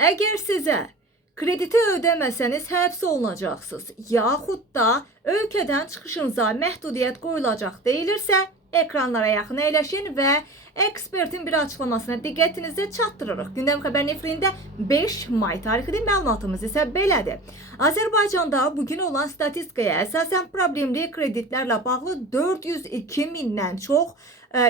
Əgər sizə krediti ödəməsəniz həbs olunacaqsınız, yaxud da ölkədən çıxışınıza məhdudiyyət qoyulacaq deyilirsə, ekranlara yaxın əyləşin və ekspertin bir açıqlamasına diqqətinizi çatdırırıq. Gündəm xəbər nefrində 5 may tarixli məlumatımız isə belədir. Azərbaycanda bugün olan statistikaya əsasən problemli kreditlərlə bağlı 402 mindən çox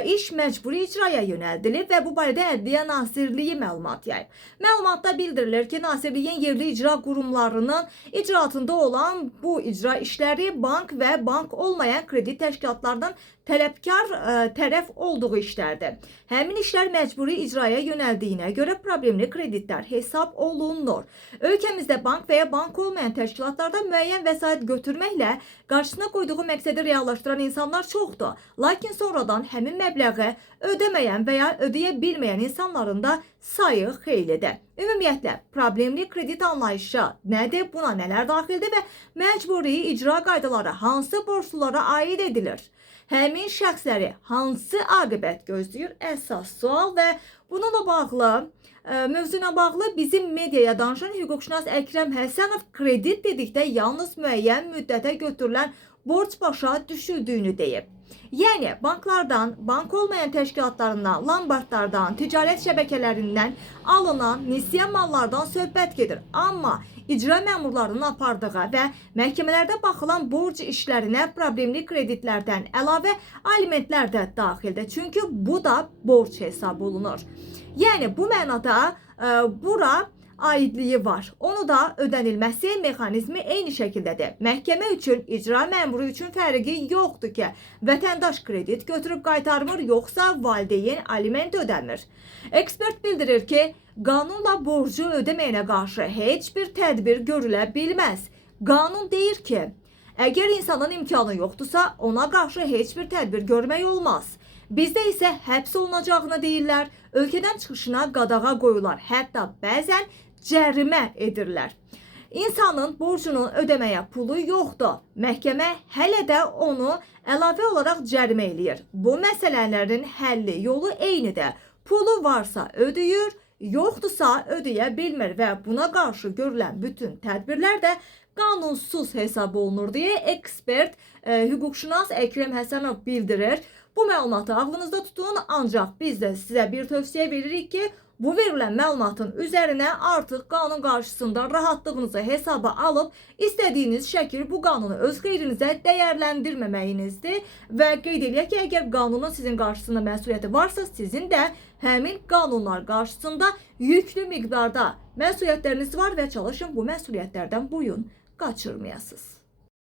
iş məcburi icraya yönəldilib və bu barədə Ədliyyə Nazirliyi məlumat yayıb. Məlumatda bildirilir ki, Nazirliyin yerli icra qurumlarının icraatında olan bu icra işləri bank və bank olmayan kredit təşkilatlarının tələbkar tərəf olduğu işlərdir. Həmin işlər məcburi icraya yönəldiyinə görə problemli kreditlər hesab olunur. Ölkəmizdə bank və ya bank olmayan təşkilatlarda müəyyən vəsait götürməklə qarşısına qoyduğu məqsədi reallaşdıran insanlar çoxdur. Lakin sonradan həmin məbləği ödəməyən və ya ödəyə bilməyən insanların da sayı xeylidir. Ümumiyyətlə, problemli kredit anlayışı nədir, buna nələr daxildir və məcburi icra qaydaları hansı borçlulara aid edilir? Həmin şəxsləri hansı aqibət gözləyir? Əsas sual və bununla bağlı mövzuna bağlı bizim mediaya danışan hüquqşünas Əkrəm Həsənov kredit dedikdə yalnız müəyyən müddətə götürülən borc başa düşüldüyünü deyib. Yəni banklardan, bank olmayan təşkilatlarından, lombardlardan, ticarət şəbəkələrindən alınan nisyə mallardan söhbət gedir. Amma icra məmurlarının apardığı və məhkəmələrdə baxılan borc işlərinə problemli kreditlərdən əlavə alimentlər də daxildir. Çünki bu da borc hesab olunur. Yəni bu mənada bura aidliyi var. Onu da ödənilməsi mexanizmi eyni şəkildədir. Məhkəmə üçün, icra məmuru üçün fərqi yoxdur ki, vətəndaş kredit götürüb qaytarmır, yoxsa valideyn aliment ödəmir. Ekspert bildirir ki, qanunla borcu ödəməyənə qarşı heç bir tədbir görülə bilməz. Qanun deyir ki, əgər insanın imkanı yoxdursa, ona qarşı heç bir tədbir görmək olmaz. Bizdə isə həbs olunacağını deyirlər, ölkədən çıxışına qadağa qoyurlar, hətta bəzən cərimə edirlər. İnsanın borcunu ödəməyə pulu yoxdur. Məhkəmə hələ də onu əlavə olaraq cərimə eləyir. Bu məsələlərin həlli yolu eynidir. Pulu varsa ödəyir, yoxdursa ödəyə bilmir və buna qarşı görülən bütün tədbirlər də qanunsuz hesab olunur deyə ekspert, hüquqşünas Əkrəm Həsənov bildirir. Bu məlumatı ağlınızda tutun, ancaq biz də sizə bir tövsiyə veririk ki, bu verilən məlumatın üzərinə artıq qanun qarşısında rahatlığınızı hesaba alıb, istədiyiniz şəkil bu qanunu öz xeyrinizə dəyərləndirməməyinizdir və qeyd edək ki, əgər qanunun sizin qarşısında məsuliyyəti varsa, sizin də həmin qanunlar qarşısında yüklü miqdarda məsuliyyətləriniz var və çalışın bu məsuliyyətlərdən boyun qaçırmayasınız.